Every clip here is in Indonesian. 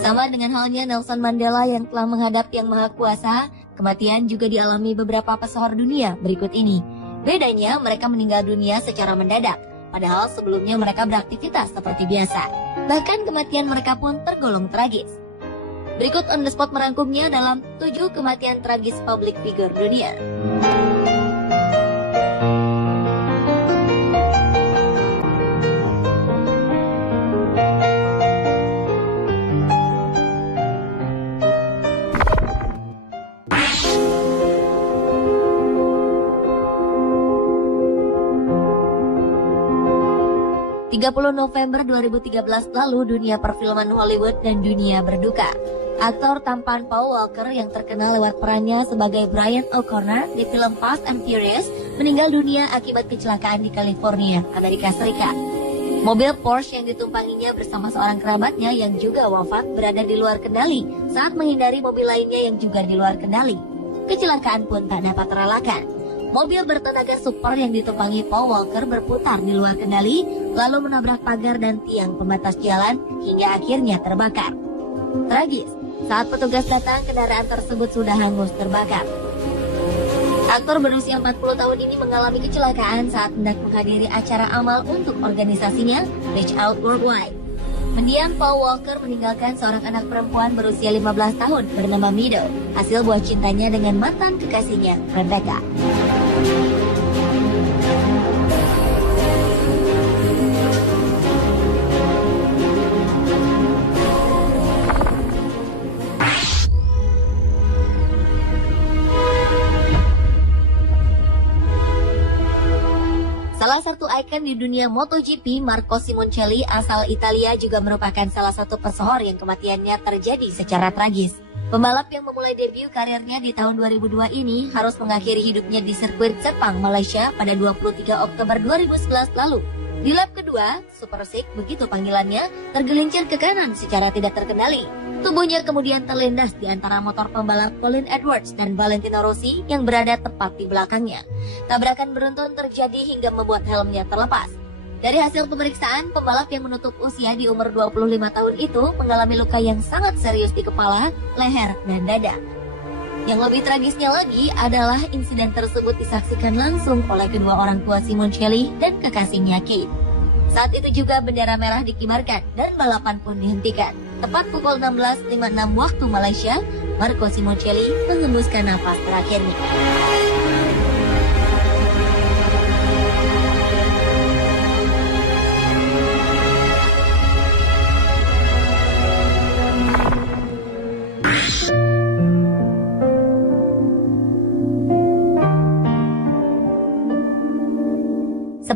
Sama dengan halnya Nelson Mandela yang telah menghadap Yang Maha Kuasa, kematian juga dialami beberapa pesohor dunia berikut ini. Bedanya, mereka meninggal dunia secara mendadak, padahal sebelumnya mereka beraktivitas seperti biasa. Bahkan kematian mereka pun tergolong tragis. Berikut On The Spot merangkumnya dalam 7 kematian tragis public figure dunia. 30 November 2013 lalu dunia perfilman Hollywood dan dunia berduka. Aktor tampan Paul Walker yang terkenal lewat perannya sebagai Brian O'Connor di film Fast and Furious meninggal dunia akibat kecelakaan di California, Amerika Serikat. Mobil Porsche yang ditumpanginya bersama seorang kerabatnya yang juga wafat berada di luar kendali saat menghindari mobil lainnya yang juga di luar kendali. Kecelakaan pun tak dapat terelakkan. Mobil bertenaga super yang ditumpangi Paul Walker berputar di luar kendali, lalu menabrak pagar dan tiang pembatas jalan hingga akhirnya terbakar. Tragis, saat petugas datang kendaraan tersebut sudah hangus terbakar. Aktor berusia 40 tahun ini mengalami kecelakaan saat hendak menghadiri acara amal untuk organisasinya Reach Out Worldwide. Mendiang Paul Walker meninggalkan seorang anak perempuan berusia 15 tahun bernama Mido, hasil buah cintanya dengan mantan kekasihnya Rebecca. Salah satu ikon di dunia MotoGP, Marco Simoncelli asal Italia juga merupakan salah satu pesohor yang kematiannya terjadi secara tragis. Pembalap yang memulai debut karirnya di tahun 2002 ini harus mengakhiri hidupnya di sirkuit Sepang, Malaysia pada 23 Oktober 2011 lalu. Di lap kedua, Super Six, begitu panggilannya, tergelincir ke kanan secara tidak terkendali. Tubuhnya kemudian terlindas di antara motor pembalap Colin Edwards dan Valentino Rossi yang berada tepat di belakangnya. Tabrakan beruntun terjadi hingga membuat helmnya terlepas. Dari hasil pemeriksaan, pembalap yang menutup usia di umur 25 tahun itu mengalami luka yang sangat serius di kepala, leher, dan dada. Yang lebih tragisnya lagi adalah insiden tersebut disaksikan langsung oleh kedua orang tua Simoncelli dan kekasihnya Kate. Saat itu juga bendera merah dikibarkan dan balapan pun dihentikan. Tepat pukul 16.56 waktu Malaysia, Marco Simoncelli menghembuskan nafas terakhirnya.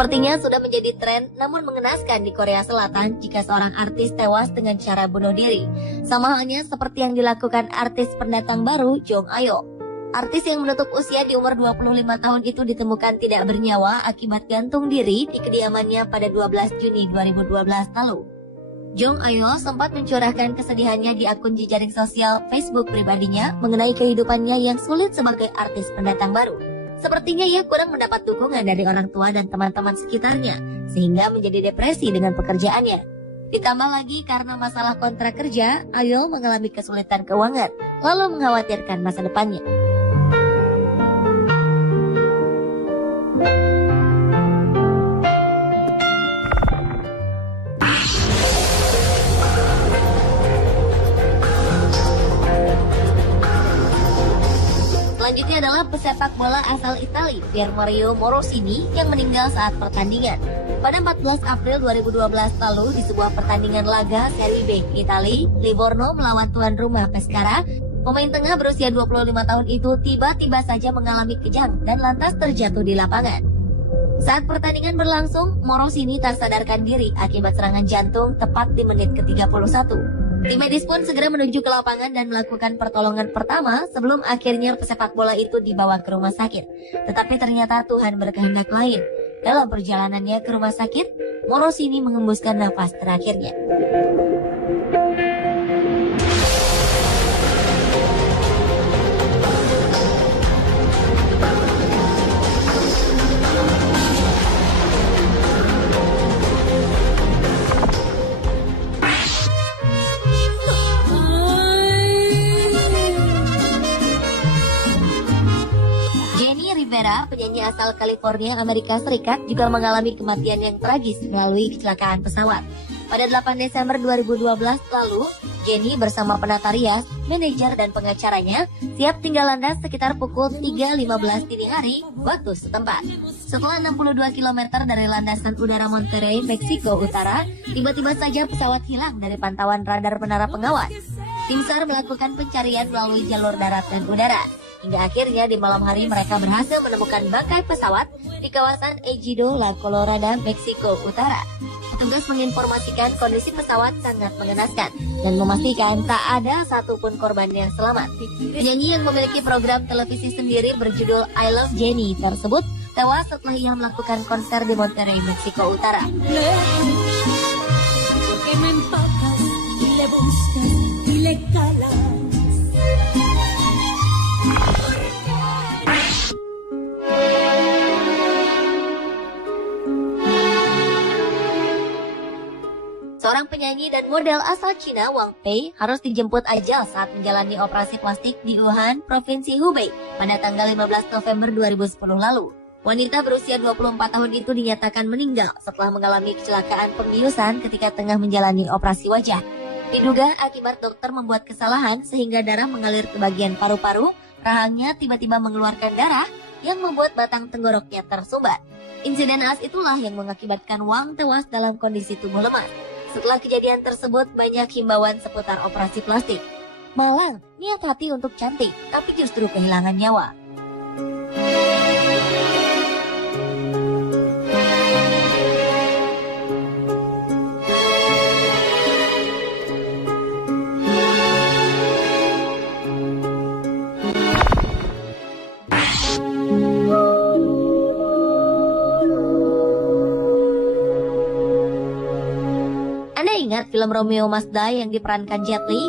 Sepertinya sudah menjadi tren namun mengenaskan di Korea Selatan jika seorang artis tewas dengan cara bunuh diri. Sama halnya seperti yang dilakukan artis pendatang baru Jong Ayo. Artis yang menutup usia di umur 25 tahun itu ditemukan tidak bernyawa akibat gantung diri di kediamannya pada 12 Juni 2012 lalu. Jong Ayo sempat mencurahkan kesedihannya di akun jejaring sosial Facebook pribadinya mengenai kehidupannya yang sulit sebagai artis pendatang baru. Sepertinya ia kurang mendapat dukungan dari orang tua dan teman-teman sekitarnya, sehingga menjadi depresi dengan pekerjaannya. Ditambah lagi karena masalah kontrak kerja, Ayo mengalami kesulitan keuangan, lalu mengkhawatirkan masa depannya. Selanjutnya adalah pesepak bola asal Italia, Piermario Morosini, yang meninggal saat pertandingan. Pada 14 April 2012 lalu, di sebuah pertandingan laga Serie B Italia, Livorno melawan tuan rumah Pescara, pemain tengah berusia 25 tahun itu tiba-tiba saja mengalami kejang dan lantas terjatuh di lapangan. Saat pertandingan berlangsung, Morosini tak sadarkan diri akibat serangan jantung tepat di menit ke-31. Tim medis pun segera menuju ke lapangan dan melakukan pertolongan pertama sebelum akhirnya pesepak bola itu dibawa ke rumah sakit. Tetapi ternyata Tuhan berkehendak lain. Dalam perjalanannya ke rumah sakit, Morosini menghembuskan nafas terakhirnya. penyanyi asal California, Amerika Serikat juga mengalami kematian yang tragis melalui kecelakaan pesawat. Pada 8 Desember 2012 lalu, Jenny bersama penata rias, manajer dan pengacaranya siap tinggal landas sekitar pukul 3.15 dini hari waktu setempat. Setelah 62 km dari landasan udara Monterrey, Meksiko Utara, tiba-tiba saja pesawat hilang dari pantauan radar menara pengawas. Tim SAR melakukan pencarian melalui jalur darat dan udara. Hingga akhirnya di malam hari mereka berhasil menemukan bangkai pesawat di kawasan Ejido, La Colorada, Meksiko Utara. Petugas menginformasikan kondisi pesawat sangat mengenaskan dan memastikan tak ada satupun korban yang selamat. Penyanyi yang memiliki program televisi sendiri berjudul I Love Jenny tersebut tewas setelah ia melakukan konser di Monterrey, Meksiko Utara. Seorang penyanyi dan model asal Cina, Wang Pei, harus dijemput ajal saat menjalani operasi plastik di Wuhan, Provinsi Hubei pada tanggal 15 November 2010 lalu. Wanita berusia 24 tahun itu dinyatakan meninggal setelah mengalami kecelakaan pembiusan ketika tengah menjalani operasi wajah. Diduga akibat dokter membuat kesalahan sehingga darah mengalir ke bagian paru-paru, rahangnya tiba-tiba mengeluarkan darah yang membuat batang tenggoroknya tersumbat. Insiden naas itulah yang mengakibatkan Wang tewas dalam kondisi tubuh lemas. Setelah kejadian tersebut, banyak himbauan seputar operasi plastik. Malang, niat hati untuk cantik, tapi justru kehilangan nyawa. Anda ingat film Romeo Mazda yang diperankan Jet Li?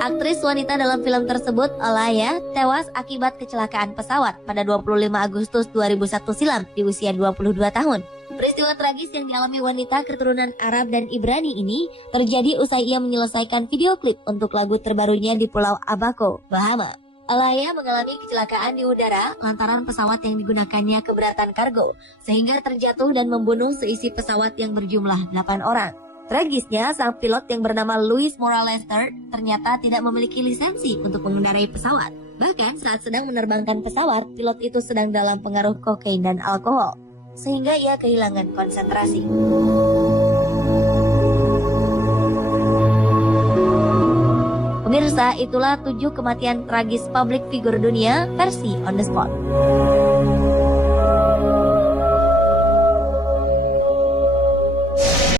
Aktris wanita dalam film tersebut, Alaya, tewas akibat kecelakaan pesawat pada 25 Agustus 2001 silam di usia 22 tahun. Peristiwa tragis yang dialami wanita keturunan Arab dan Ibrani ini terjadi usai ia menyelesaikan video klip untuk lagu terbarunya di Pulau Abaco, Bahama. Alaya mengalami kecelakaan di udara lantaran pesawat yang digunakannya keberatan kargo, sehingga terjatuh dan membunuh seisi pesawat yang berjumlah 8 orang. Tragisnya, sang pilot yang bernama Luis Morales III ternyata tidak memiliki lisensi untuk mengendarai pesawat. Bahkan saat sedang menerbangkan pesawat, pilot itu sedang dalam pengaruh kokain dan alkohol, sehingga ia kehilangan konsentrasi. Pemirsa, itulah 7 kematian tragis publik figur dunia versi On The Spot.